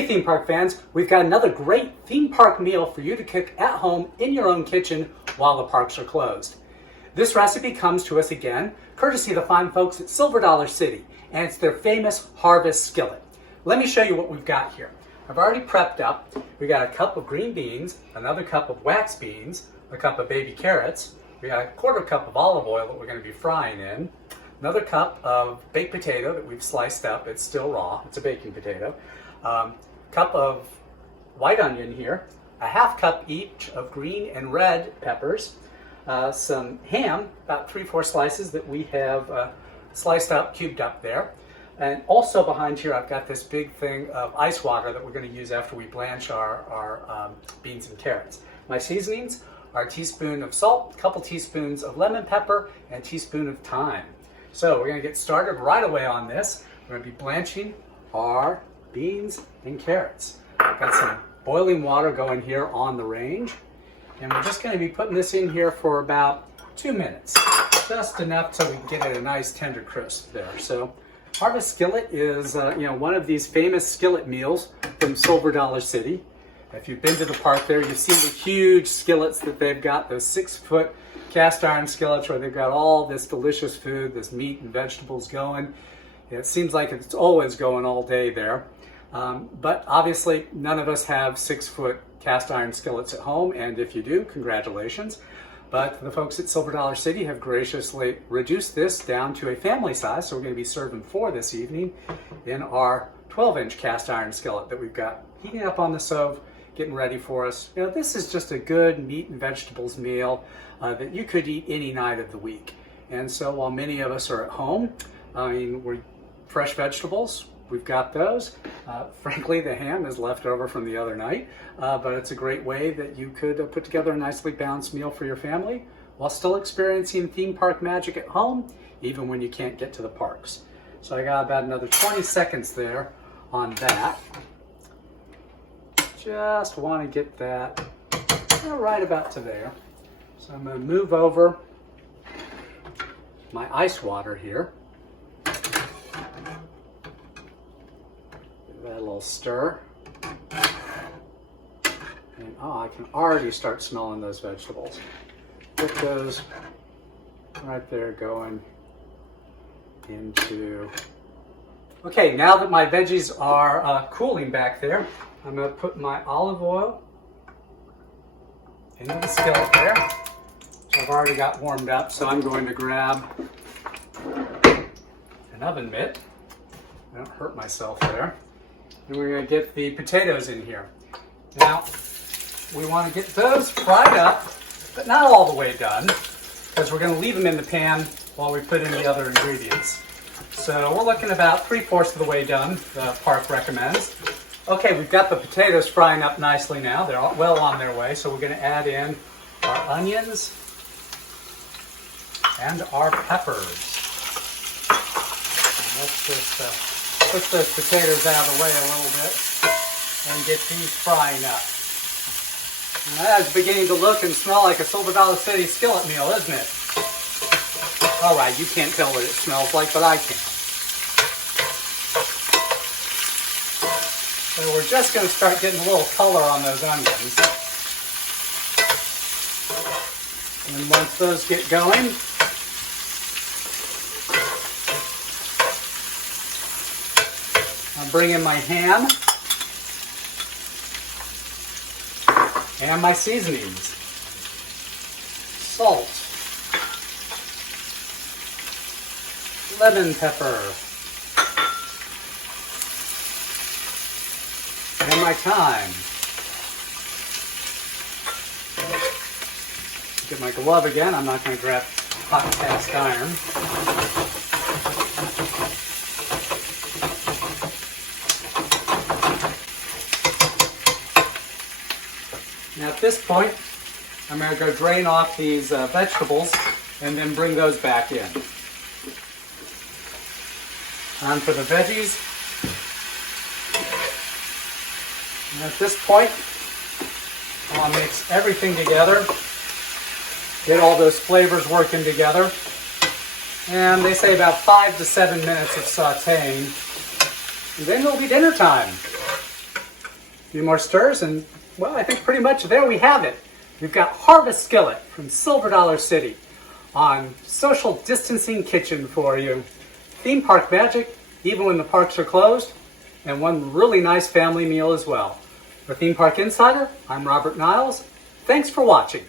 Hey theme park fans, we've got another great theme park meal for you to cook at home in your own kitchen while the parks are closed. This recipe comes to us again, courtesy of the fine folks at Silver Dollar City, and it's their famous Harvest Skillet. Let me show you what we've got here. I've already prepped up. We got a cup of green beans, another cup of wax beans, a cup of baby carrots. We got a quarter cup of olive oil that we're going to be frying in, another cup of baked potato that we've sliced up. It's still raw. It's a baking potato. Cup of white onion here, a half cup each of green and red peppers, some ham, about 3-4 slices that we have sliced up, cubed up there. And also behind here I've got this big thing of ice water that we're going to use after we blanch our beans and carrots. My seasonings are a teaspoon of salt, a couple teaspoons of lemon pepper, and a teaspoon of thyme. So we're going to get started right away on this. We're going to be blanching our beans and carrots. I've got some boiling water going here on the range, and we're just going to be putting this in here for about 2 minutes, just enough so we can get it a nice tender crisp there. So Harvest Skillet is one of these famous skillet meals from Silver Dollar City. If you've been to the park there, you've seen the huge skillets that they've got, those 6-foot cast iron skillets where they've got all this delicious food, this meat and vegetables going. It seems like it's always going all day there. But obviously none of us have 6-foot cast iron skillets at home, and if you do, congratulations. But the folks at Silver Dollar City have graciously reduced this down to a family size, so we're going to be serving 4 this evening in our 12-inch cast iron skillet that we've got heating up on the stove, getting ready for us. You know, this is just a good meat and vegetables meal that you could eat any night of the week. And so while many of us are at home, we're fresh vegetables. We've got those. Frankly, the ham is left over from the other night, but it's a great way that you could put together a nicely balanced meal for your family while still experiencing theme park magic at home, even when you can't get to the parks. So I got about another 20 seconds there on that. Just want to get that right about to there. So I'm going to move over my ice water here. Give that a little stir. And I can already start smelling those vegetables. Get those right there going into... Okay, now that my veggies are cooling back there, I'm going to put my olive oil into the skillet there, which I've already got warmed up. So I'm going to grab an oven mitt. I don't hurt myself there. And we're going to get the potatoes in here. Now, we want to get those fried up, but not all the way done, because we're going to leave them in the pan while we put in the other ingredients. So we're looking about 3/4 of the way done, the park recommends. Okay, we've got the potatoes frying up nicely now. They're well on their way, so we're going to add in our onions and our peppers. And let's just push those potatoes out of the way a little bit and get these frying up. And that is beginning to look and smell like a Silver Dollar City skillet meal, isn't it? All right, you can't tell what it smells like, but I can. So we're just going to start getting a little color on those onions. And once those get going, I'll bring in my ham and my seasonings. Salt, lemon pepper, and my thyme. Get my glove again. I'm not going to grab hot cast iron. Now at this point, I'm going to go drain off these vegetables and then bring those back in. On for the veggies. And at this point, I'll mix everything together, get all those flavors working together. And they say about 5 to 7 minutes of sauteing. And then it'll be dinner time. A few more stirs and, well, I think pretty much there we have it. We've got Harvest Skillet from Silver Dollar City on social distancing kitchen for you. Theme park magic, even when the parks are closed, and one really nice family meal as well. For Theme Park Insider, I'm Robert Niles. Thanks for watching.